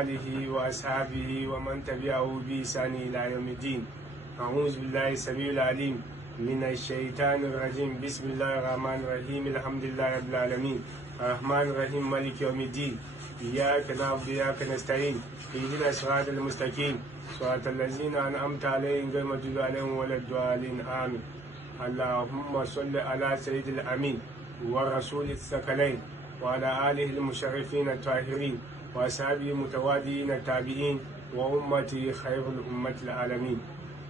آله وأصحابه ومن تبعه بإحسان إلى يوم الدين. أعوذ بالله السميع العليم من الشيطان الرجيم. بسم الله الرحمن الرحيم. الحمد لله رب العالمين الرحمن الرحيم مالك يوم الدين. إياك نعبد وإياك نستعين اهدنا الصراط المستقيم صراط الذين أنعمت عليهم غير المغضوب عليهم ولا الضالين آمين. اللهم صل على سيد الأمين ورسول الثقلين وعلى آله المشرفين الطاهرين وأصحابه المتوادين التابعين وأمتي خير الأمة العالمين.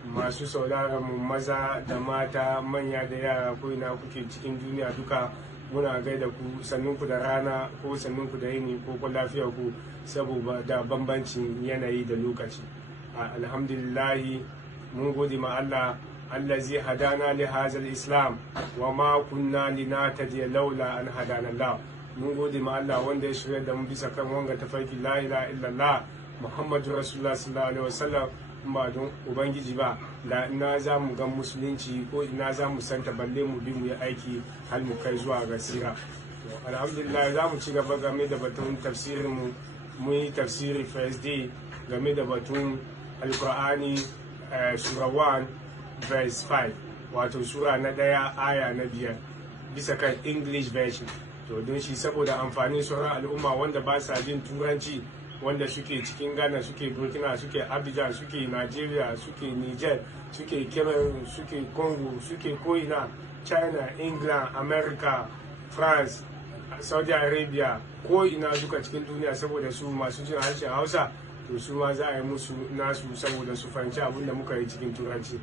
masu sauraron mu maza da mata, manya da yara, ko ina kuke cikin duniya duka muna gaida ku, sannunku da rana ko sannunku da yini ko ku lafiyar ku saboda bambancin yanayi da lokaci. Alhamdulillahi, mun gode ma Allah allazi hadana li hazal islam wa ma kunna linahtadiya laula an hadana Allah. Mun gode ma Allah wanda ya shirya da mu bisa kan wanga tafarki la ilaha illallah Muhammadu Rasulullah sallallahu alaihi wasallam. Ba don ubangiji ba da ina za mu ga musulunci ko ina za mu santa balle mu bi mu yi aiki har mu kai zuwa ga sira. Alhamdulillah, za mu ci gaba game da batun tafsirin mu. Mun yi tafsiri first day game da batun alkur'ani sura 1 verse 5, wato sura na 1 aya na 5 bisa kan English version. To don shi saboda amfanin sauran al'umma wanda ba sa jin turanci, wanda suke cikin Ghana, suke Burkina, suke Abidjan, suke Nigeria, suke Niger, suke Cameroon, suke Congo, suke ko'ina, China, England, America, France, Saudi Arabia, ko'ina duka cikin duniya, saboda su masu jin harshen Hausa, to su ma za a yi musu nasu saboda su fahimci abin da muka yi cikin turanci.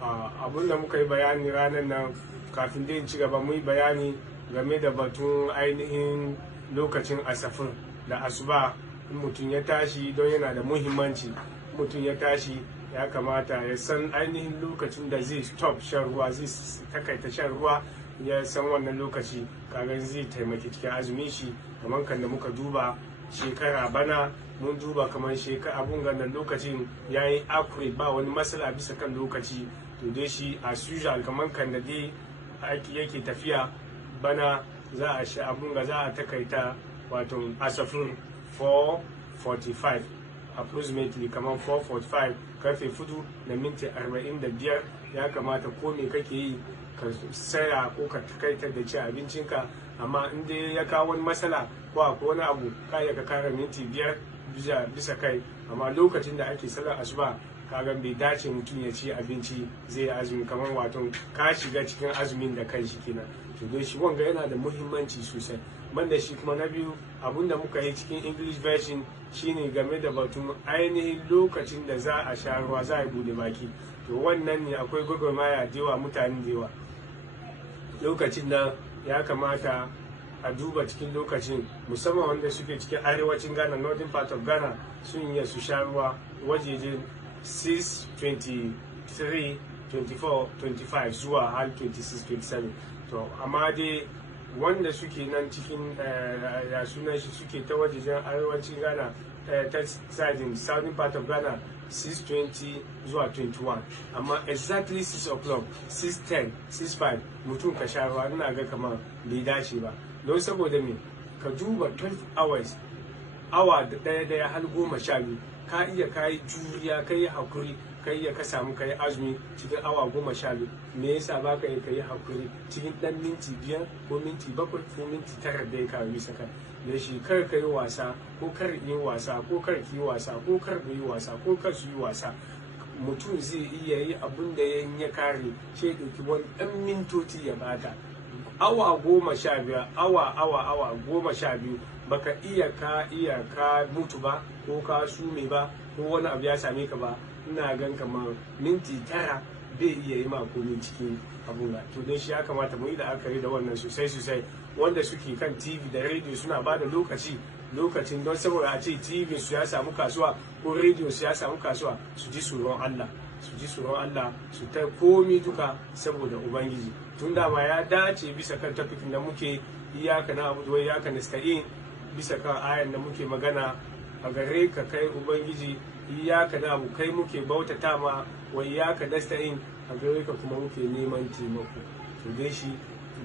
Abin da muka yi bayani ranar nan, kafin dai ci gaba, mu yi bayani game da batun ainihin lokacin asafin da asuba. Mutum ya tashi, don yana da muhimmanci, mutum ya tashi ya kamata ya san ainihin lokacin da zai stop shan ruwa, zai takaita shan ruwa. Ya san wannan lokaci kaga zai taimaki cikin azumin shi. Kamar kan da muka duba shekara bana, mun duba kamar shekara abun ganin lokacin ya yi accurate, ba wani matsala bisa kan lokaci. To dai shi as usual kamar kan da dai aiki yake tafiya bana, za a sha abun ga za a takaita wato asafin 4:45 approximately, kamar 4:45 karfe 4:45 ya kamata ko me kake yi ka tsaya ko ka takaitar da ci abincinka. Amma in dai ya kawo wani matsala ko akwai wani abu, ka iya ka kara minti 5 bisa kai. Amma lokacin da ake sallar asuba kaga bai dace mutum ya ci abinci zai azumi, kamar wato ka shiga cikin azumin da kai shi kenan. To dai shi wanga yana da muhimmanci sosai. Banda shi kuma na biyu, abun da muka yi cikin English version shine game da batun ainihin lokacin da za a sha ruwa, za a bude baki. To wannan ne akwai gwagwarmaya da yawa, mutane da yawa. Lokacin nan ya kamata a duba cikin lokacin, musamman wanda suke cikin arewacin Ghana, northern part of Ghana, sun iya su sha ruwa wajejen 6:23, 24, 25 zuwa har 26, 27. To amma dai wanda suke nan cikin ya sunan shi suke ta wajejen arewacin Ghana, ta sajin southern part of Ghana, 6:20 zuwa 21. Amma exactly 6 o'clock, 6:10, 6:05 mutum ka sha ruwa, ina ga kamar bai dace ba. Don saboda me, ka duba 12 hours, awa da daya har 12, ka iya kayi juriya, kai hakuri, kai ya ka samu kai azumi cikin awa 12. Me yasa ba ka yi hakuri cikin dan minti 5 ko minti 7 ko minti 9 da ya kawo bisa kan da shi? Kar ka yi wasa, ko kar yi wasa, ko kar ki yi wasa, ko kar yi wasa, ko kar su yi wasa. Mutum zai iya yi abun da ya kare shi, ɗauki wani ɗan mintoci ya bata awa 15, awa 12, baka iya ka mutu ba, ko ka sume ba, ko wani abu ya same ka ba. Ina gan kamar minti 9 bai iya yi makomi cikin abun. To don shi ya kamata mu yi la'akari da wannan sosai. Wanda suke kan TV da radio suna ba da lokacin don saboda a ce TV su ya samu kasuwa ko radio su ya samu kasuwa, su ji tsoron Allah, su ta komi duka saboda Ubangiji. Tun da ma ya dace bisa kan topic da muke iyaka na abu wa iyaka nasta'in, bisa kan ayan da muke magana a gare ka kai Ubangiji, iyaka na abu kai muke bautata ma, wa iyaka nasta'in a gare ka kuma muke neman taimako. To dai shi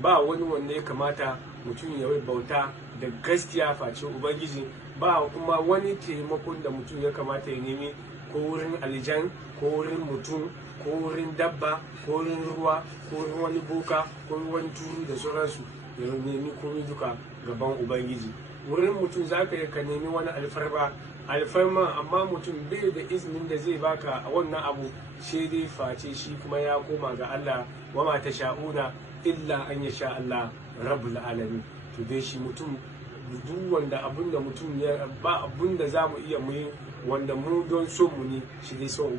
ba wani wanda ya kamata mutum ya yi bauta da gaskiya face Ubangiji, ba kuma wani taimakon da mutum ya kamata ya nemi ko wurin aljan ko wurin mutum ko wurin dabba ko wurin ruwa ko wurin wani boka ko wani turu da sauransu ya nemi komai duka gaban ubangiji. Wurin mutum za ka nemi wani alfarma amma mutum bai da izinin da zai baka a wannan abu sai dai face shi kuma ya koma ga Allah, wa ma tasha'una illa an yasha Allah rabbul alamin. To dai shi mutum duk wanda abinda mutum ya ba abinda za mu iya mu yi wanda mu don so mu ne shi dai son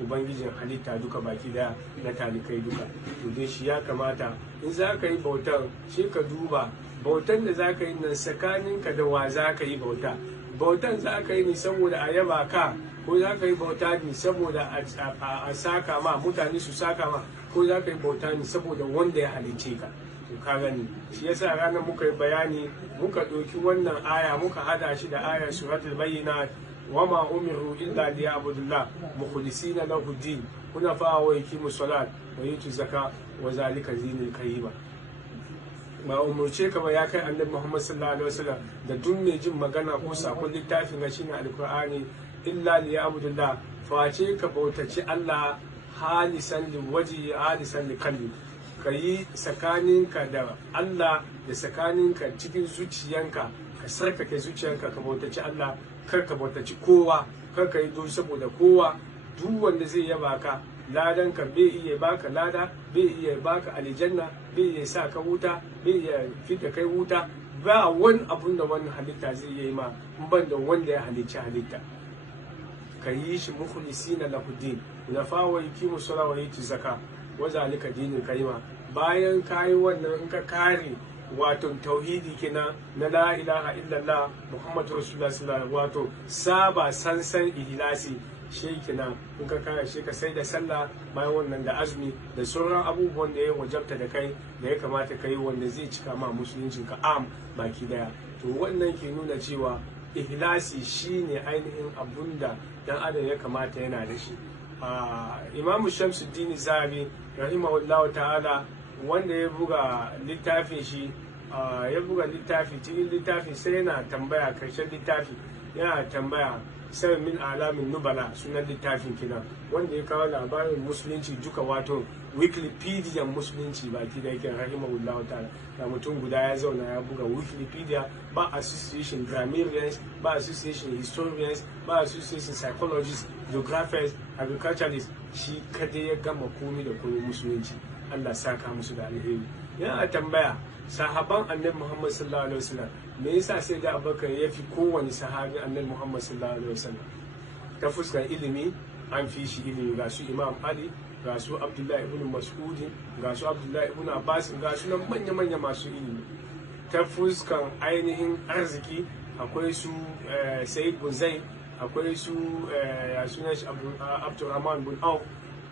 ubangijin halitta duka baki daya na talikai duka. To dai shi ya kamata in za ka yi bautan shi ka duba bautan da za ka yi nan tsakaninka da wa za ka yi bautan za ka yi ne saboda a yaba ka, ko za ka yi bauta ne saboda a saka ma mutane su saka ma, ko za ka yi bauta ne saboda wanda ya halicce ka. To ka gani shi yasa ranar muka yi bayani muka ɗauki wannan aya muka hada shi da ayar suratul bayyinat wa ma umiru illa liya'budullah mukhlisina lahu din hunafa wa yuqimu salat wa yutu zakat wa zalika dinul qayyim. Ba umurce ka ba ya kai annabi Muhammad sallallahu alaihi wasallam da duk mai jin magana ko sakon littafin na shine alqur'ani illa liya'budullah, face ka bautaci Allah halisan liwaji halisan liqalbi, ka yi tsakaninka da Allah da tsakaninka cikin zuciyanka, ka sarkake zuciyanka ka bautaci Allah, kar ka bautaci kowa, kar ka yi don saboda kowa. Duk wanda zai yaba ka ladan ka bai iya baka lada, bai iya baka aljanna, bai iya sa ka wuta, bai iya fita kai wuta. Ba wani abun da wani halitta zai yi ma ban da wanda ya halicci halitta. Ka yi shi mukhlisina lahu din nafa wa yuqimu salata wa yutu zaka wa zalika dinul qayyim. Bayan kayi wannan in ka kare wato tauhidi kina na la ilaha illallah muhammadu rasulullah sallallahu alaihi wato saba sansan ihlasi shi kina in ka kare shi ka sai da sallah bayan wannan da azumi da sauran abubuwan da ya wajabta da kai da ya kamata ka yi wanda zai cika ma musuluncin ka baki daya. To wannan ke nuna cewa ihlasi shine ainihin abunda dan adam ya kamata yana da shi. Imamu Shamsuddin Zahabi rahimahullahu ta'ala wanda ya buga littafin shi cikin littafi sai yana tambaya karshen littafi yana tambaya sai min alamin nubala sunan littafin kina wanda ya kawo labarin musulunci duka wato wikipedia musulunci baki da yake rahimahullahu ta'ala. Da mutum guda ya zauna ya buga wikipedia, ba association grammarians, ba association historians, ba association psychologists, geographers, agriculturalists, shi kada ya gama komi da komi musulunci. Allah saka musu da alheri. Yana tambaya sahaban annabi Muhammad sallallahu alaihi wasallam me yasa sai da Abubakar ya fi kowane sahabi annabi Muhammad sallallahu alaihi wasallam ta fuskar ilimi? An fi shi ilimi, ga su Imam Ali, ga su Abdullahi ibn Mas'ud, ga su Abdullahi ibn Abbas, ga su nan manya masu ilimi. Ta fuskan ainihin arziki akwai su Sayyid bin Zaid, akwai su sunan shi Abdurrahman bin Auf,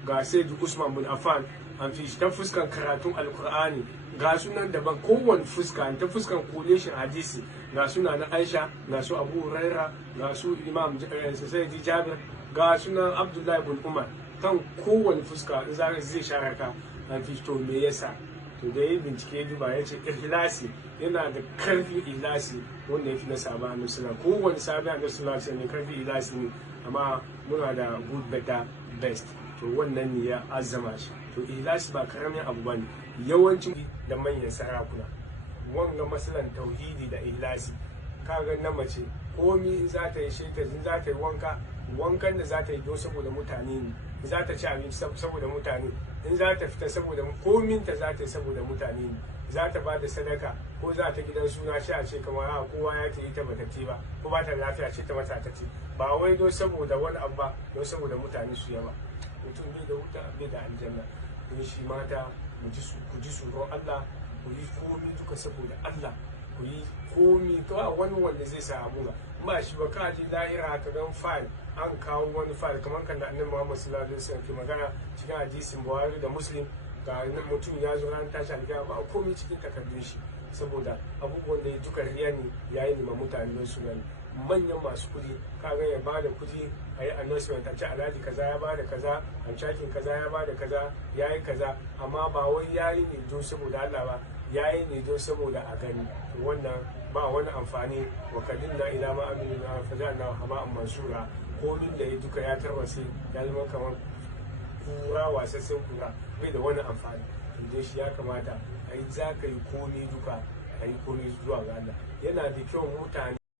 ga Sayyid Usman bin Affan. An fi shi ta fuskan karatun alkur'ani ga sunan daban kowane fuska. Ta fuskan koleshin hadisi ga suna na Aisha, ga su Abu Huraira, ga su Imam Sayyidi Jabir, ga sunan Abdullahi bin Umar. Kan kowane fuska in zai sharaka an fi. To me yasa? To da yi bincike duba ya ce ihlasi yana da karfin ihlasi wanda ya fi na sabon annabi sallallahu alaihi wasallam. Kowane sabon annabi sallallahu alaihi wasallam karfin ihlasi ne, amma muna da good better best. To wannan ne ya azama shi. To ihlasi ba karamin abu bane. Yawancin da manyan sarakuna wanga masalan tauhidi da ihlasi, kaga na mace komi in za ta yi shi in za ta yi wankan da za ta yi don saboda mutane ne, za ta ci abinci saboda mutane, in za ta fita saboda komin ta za ta yi saboda mutane ne, za ta ba da sadaka ko za ta gidan suna shi a ce kamar kowa ya ce ita bata ce ba ko ba ta lafiya ce ta mata ta ce, ba wai don saboda wani abu ba, don saboda mutane su yawa. Mutum bai da wuta bai da aljanna. Don shi mata ku ji tsoron Allah, ku yi komi duka saboda Allah, ku yi komi kawai wani wanda zai samu ba shi ba. Ka ji lahira ka gan file an kawo wani file kamar kan da annabi Muhammad sallallahu alaihi wasallam ke magana cikin hadisin Buhari da Muslim, ga mutum ya zo ran tashi alƙiyama ba komi cikin takardun shi saboda abubuwan da ya duka riya ne yayi ne ma mutane don su gani. Manyan masu kudi kaga ya bada kudi a yi announcement a ce alhaji kaza ya bada kaza, cakin kaza ya bada kaza, ya yi kaza, amma ba wai yayi ne don saboda Allah ba, yayi ne don saboda a gani. To wannan ba wani amfani. Wa kadinna ila ma amilu na fajalna hama'an mansura, komin da ya duka ya tarwase ya zama kamar kura, wasassun kura, bai da wani amfani. to shi ya kamata a yi za ka yi komi duka a yi komi zuwa ga Allah. Yana da kyau mutane